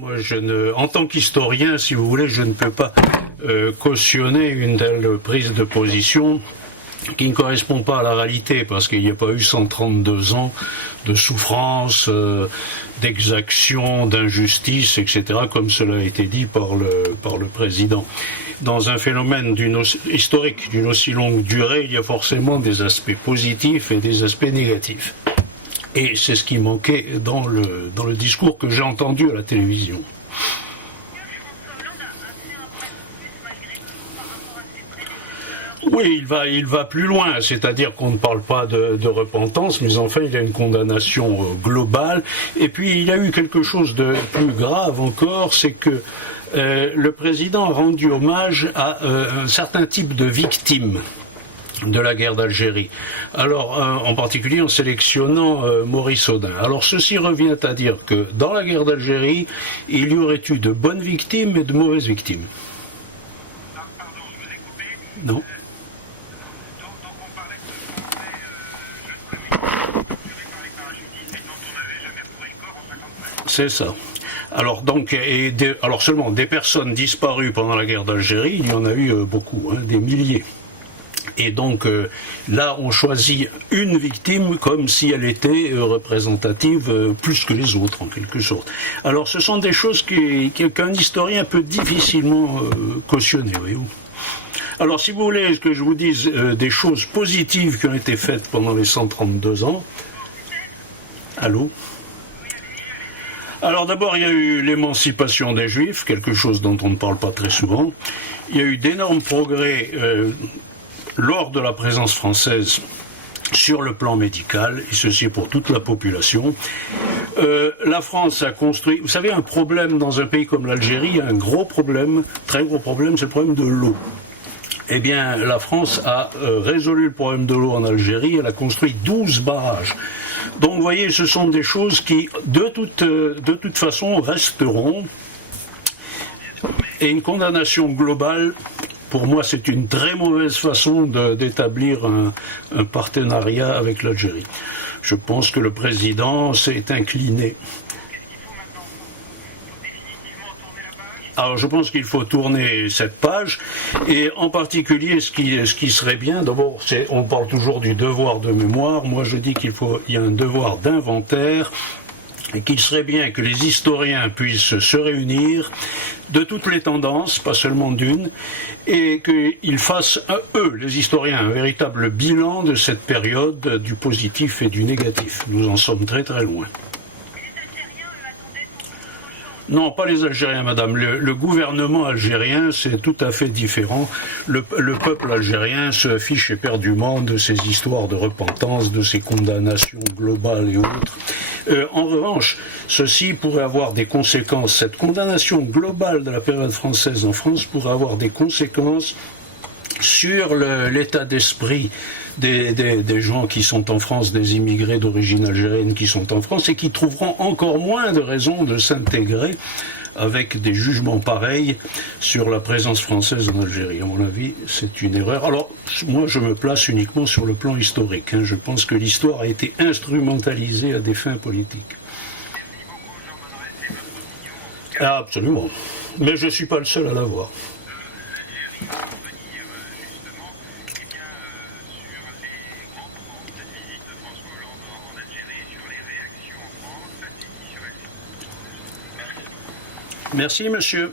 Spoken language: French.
moi, en tant qu'historien, si vous voulez, je ne peux pas cautionner une telle prise de position qui ne correspond pas à la réalité, parce qu'il n'y a pas eu 132 ans de souffrance, d'exaction, d'injustice, etc., comme cela a été dit par le président. Dans un phénomène historique d'une aussi longue durée, il y a forcément des aspects positifs et des aspects négatifs. Et c'est ce qui manquait dans le discours que j'ai entendu à la télévision. Oui, il va plus loin, c'est-à-dire qu'on ne parle pas de repentance, mais enfin il y a une condamnation globale. Et puis il y a eu quelque chose de plus grave encore, c'est que le président a rendu hommage à un certain type de victimes de la guerre d'Algérie. Alors, en particulier en sélectionnant Maurice Audin. Alors, ceci revient à dire que dans la guerre d'Algérie, il y aurait eu de bonnes victimes et de mauvaises victimes. Pardon, je vous ai coupé. Non. Donc on parlait de ce français, tué par les parachutistes et dont on n'avait jamais retrouvé le corps en 1955. C'est ça. Alors donc, alors seulement des personnes disparues pendant la guerre d'Algérie, il y en a eu beaucoup, des milliers. Et donc là, on choisit une victime comme si elle était représentative plus que les autres, en quelque sorte. Alors ce sont des choses qu'un historien peut difficilement cautionner, voyez-vous. Alors si vous voulez que je vous dise des choses positives qui ont été faites pendant les 132 ans... Allô ? Alors d'abord, il y a eu l'émancipation des Juifs, quelque chose dont on ne parle pas très souvent. Il y a eu d'énormes progrès lors de la présence française sur le plan médical, et ceci pour toute la population. La France a construit... Vous savez, un problème dans un pays comme l'Algérie, un gros problème, très gros problème, c'est le problème de l'eau. Eh bien, la France a résolu le problème de l'eau en Algérie, elle a construit 12 barrages. Donc, vous voyez, ce sont des choses qui, de toute façon, resteront. Et une condamnation globale, pour moi, c'est une très mauvaise façon d'établir un partenariat avec l'Algérie. Je pense que le président s'est incliné. Alors je pense qu'il faut tourner cette page, et en particulier ce qui serait bien, d'abord on parle toujours du devoir de mémoire, moi je dis qu'il y a un devoir d'inventaire, et qu'il serait bien que les historiens puissent se réunir de toutes les tendances, pas seulement d'une, et qu'ils fassent, eux, les historiens, un véritable bilan de cette période du positif et du négatif. Nous en sommes très très loin. Non, pas les Algériens, madame. Le gouvernement algérien, c'est tout à fait différent. Le peuple algérien se fiche éperdument de ces histoires de repentance, de ces condamnations globales et autres. En revanche, ceci pourrait avoir des conséquences. Cette condamnation globale de la période française en France pourrait avoir des conséquences sur l'état d'esprit des gens qui sont en France, des immigrés d'origine algérienne qui sont en France et qui trouveront encore moins de raisons de s'intégrer avec des jugements pareils sur la présence française en Algérie. À mon avis, c'est une erreur. Alors, moi, je me place uniquement sur le plan historique. Je pense que l'histoire a été instrumentalisée à des fins politiques. Ah, absolument. Mais je ne suis pas le seul à l'avoir. Merci, monsieur.